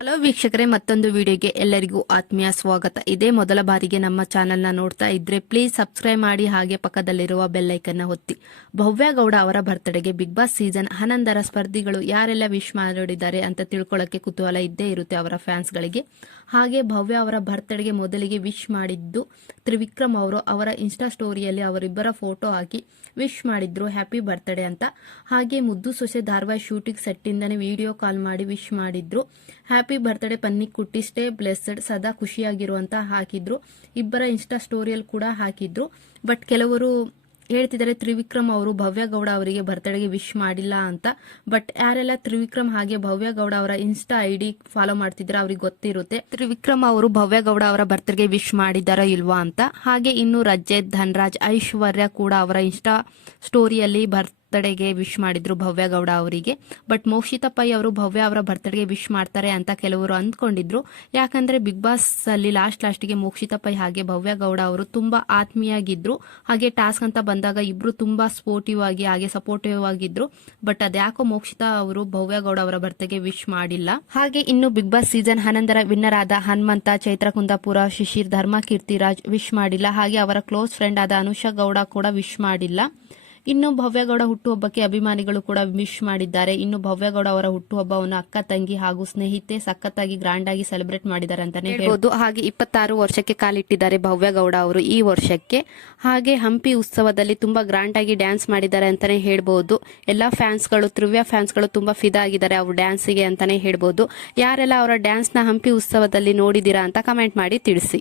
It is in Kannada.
ಹಲೋ ವೀಕ್ಷಕರೇ, ಮತ್ತೊಂದು ವಿಡಿಯೋಗೆ ಎಲ್ಲರಿಗೂ ಆತ್ಮೀಯ ಸ್ವಾಗತ. ಇದೇ ಮೊದಲ ಬಾರಿಗೆ ನಮ್ಮ ಚಾನೆಲ್ನ ನೋಡ್ತಾ ಇದ್ರೆ ಪ್ಲೀಸ್ ಸಬ್ಸ್ಕ್ರೈಬ್ ಮಾಡಿ, ಹಾಗೆ ಪಕ್ಕದಲ್ಲಿರುವ ಬೆಲ್ ಐಕನ್ನ ಒತ್ತಿ. ಭವ್ಯ ಗೌಡ ಅವರ ಬರ್ತ್ಡೇಗೆ ಬಿಗ್ ಬಾಸ್ ಸೀಸನ್ 11ರ ಸ್ಪರ್ಧಿಗಳು ಯಾರೆಲ್ಲ ವಿಶ್ ಮಾಡಿದ್ದಾರೆ ಅಂತ ತಿಳ್ಕೊಳ್ಳೋಕೆ ಕುತೂಹಲ ಇದ್ದೇ ಇರುತ್ತೆ ಅವರ ಫ್ಯಾನ್ಸ್ಗಳಿಗೆ. ಹಾಗೆ ಭವ್ಯ ಅವರ ಬರ್ತ್ಡೇಗೆ ಮೊದಲಿಗೆ ವಿಶ್ ಮಾಡಿದ್ದು ತ್ರಿವಿಕ್ರಮ್ ಅವರು. ಅವರ ಇನ್ಸ್ಟಾ ಸ್ಟೋರಿಯಲ್ಲಿ ಅವರಿಬ್ಬರ ಫೋಟೋ ಹಾಕಿ ವಿಶ್ ಮಾಡಿದ್ರು ಹ್ಯಾಪಿ ಬರ್ತ್ಡೇ ಅಂತ. ಹಾಗೆ ಮುದ್ದು ಸೊಸೆ ಧಾರಾವಾಹಿ ಶೂಟಿಂಗ್ ಸೆಟ್ಟಿಂದನೇ ವಿಡಿಯೋ ಕಾಲ್ ಮಾಡಿ ವಿಶ್ ಮಾಡಿದ್ರು. ಹ್ಯಾಪಿ ಬರ್ತ್ಡೇ ಪನ್ನಿಕುಟ್ಟಿ, ಸ್ಟೇ ಬ್ಲೆಸ್ಡ್, ಸದಾ ಖುಷಿಯಾಗಿರುವಂತ ಹಾಕಿದ್ರು. ಇಬ್ಬರ ಇನ್ಸ್ಟಾ ಸ್ಟೋರಿಯಲ್ಲಿ ಕೂಡ ಹಾಕಿದ್ರು. ಬಟ್ ಕೆಲವರು ಹೇಳ್ತಿದ್ದಾರೆ ತ್ರಿವಿಕ್ರಮ್ ಅವರು ಭವ್ಯ ಗೌಡ ಅವರಿಗೆ ಬರ್ತ್ಡೇಗೆ ವಿಶ್ ಮಾಡಿಲ್ಲ ಅಂತ. ಬಟ್ ಯಾರೆಲ್ಲ ತ್ರಿವಿಕ್ರಮ್ ಹಾಗೆ ಭವ್ಯ ಗೌಡ ಅವರ ಇನ್ಸ್ಟಾ ಐಡಿ ಫಾಲೋ ಮಾಡ್ತಿದ್ರೆ ಅವ್ರಿಗೆ ಗೊತ್ತಿರುತ್ತೆ ತ್ರಿವಿಕ್ರಮ್ ಅವರು ಭವ್ಯ ಗೌಡ ಅವರ ಬರ್ತ್ಡೇಗೆ ವಿಶ್ ಮಾಡಿದಾರೋ ಇಲ್ವಾ ಅಂತ. ಹಾಗೆ ಇನ್ನು ರಜತ್, ಧನ್ರಾಜ್, ಐಶ್ವರ್ಯ ಕೂಡ ಅವರ ಇನ್ಸ್ಟಾ ಸ್ಟೋರಿಯಲ್ಲಿ ಬರ್ತ್ಡೇಗೆ ವಿಶ್ ಮಾಡಿದ್ರು ಭವ್ಯ ಗೌಡ ಅವರಿಗೆ. ಬಟ್ ಮೋಕ್ಷಿತಾ ಪೈ ಅವರು ಭವ್ಯ ಅವರ ಬರ್ತ್ಡೇಗೆ ವಿಶ್ ಮಾಡ್ತಾರೆ ಅಂತ ಕೆಲವರು ಅಂದ್ಕೊಂಡಿದ್ರು. ಯಾಕಂದ್ರೆ ಬಿಗ್ ಬಾಸ್ ಅಲ್ಲಿ ಲಾಸ್ಟ್ಗೆ ಮೋಕ್ಷಿತಾ ಪೈ ಹಾಗೆ ಭವ್ಯ ಗೌಡ ಅವರು ತುಂಬಾ ಆತ್ಮೀಯಾಗಿದ್ರು. ಹಾಗೆ ಟಾಸ್ಕ್ ಅಂತ ಬಂದಾಗ ಇಬ್ರು ತುಂಬಾ ಸ್ಪೋರ್ಟಿವ್ ಆಗಿ ಹಾಗೆ ಸಪೋರ್ಟಿವ್ ಆಗಿದ್ರು. ಬಟ್ ಅದ್ಯಾಕೋ ಮೋಕ್ಷಿತಾ ಅವರು ಭವ್ಯ ಗೌಡ ಅವರ ಬರ್ತ್ಡೇಗೆ ವಿಶ್ ಮಾಡಿಲ್ಲ. ಹಾಗೆ ಇನ್ನು ಬಿಗ್ ಬಾಸ್ ಸೀಸನ್ 11ರ ವಿನ್ನರ್ ಆದ ಹನುಮಂತ, ಚೈತ್ರ ಕುಂದಾಪುರ, ಶಿಶಿರ್, ಧರ್ಮ, ಕೀರ್ತಿರಾಜ್ ವಿಶ್ ಮಾಡಿಲ್ಲ. ಹಾಗೆ ಅವರ ಕ್ಲೋಸ್ ಫ್ರೆಂಡ್ ಆದ ಅನುಷಾ ಗೌಡ ಕೂಡ ವಿಶ್ ಮಾಡಿಲ್ಲ. ಇನ್ನು ಭವ್ಯ ಗೌಡ ಹುಟ್ಟುಹಬ್ಬಕ್ಕೆ ಅಭಿಮಾನಿಗಳು ಕೂಡ ವಿಶ್ ಮಾಡಿದ್ದಾರೆ. ಇನ್ನು ಭವ್ಯ ಗೌಡ ಅವರ ಹುಟ್ಟುಹಬ್ಬವನ್ನು ಅಕ್ಕ, ತಂಗಿ ಹಾಗೂ ಸ್ನೇಹಿತೆ ಸಖತ್ತಾಗಿ ಗ್ರಾಂಡ್ ಆಗಿ ಸೆಲೆಬ್ರೇಟ್ ಮಾಡಿದ್ದಾರೆ ಅಂತಾನೆ ಹೇಳ್ಬೋದು. ಹಾಗೆ 26 ವರ್ಷಕ್ಕೆ ಕಾಲಿಟ್ಟಿದ್ದಾರೆ ಭವ್ಯ ಗೌಡ ಅವರು ಈ ವರ್ಷಕ್ಕೆ. ಹಾಗೆ ಹಂಪಿ ಉತ್ಸವದಲ್ಲಿ ತುಂಬಾ ಗ್ರಾಂಡ್ ಆಗಿ ಡ್ಯಾನ್ಸ್ ಮಾಡಿದ್ದಾರೆ ಅಂತಾನೆ ಹೇಳ್ಬಹುದು. ಎಲ್ಲಾ ಫ್ಯಾನ್ಸ್ಗಳು, ತ್ರಿವ್ಯ ಫ್ಯಾನ್ಸ್ಗಳು ತುಂಬಾ ಫಿದಾ ಆಗಿದ್ದಾರೆ ಅವ್ರ ಡ್ಯಾನ್ಸಿಗೆ ಅಂತಾನೆ ಹೇಳ್ಬಹುದು. ಯಾರೆಲ್ಲ ಅವರ ಡ್ಯಾನ್ಸ್ ನ ಹಂಪಿ ಉತ್ಸವದಲ್ಲಿ ನೋಡಿದೀರಾ ಅಂತ ಕಮೆಂಟ್ ಮಾಡಿ ತಿಳಿಸಿ.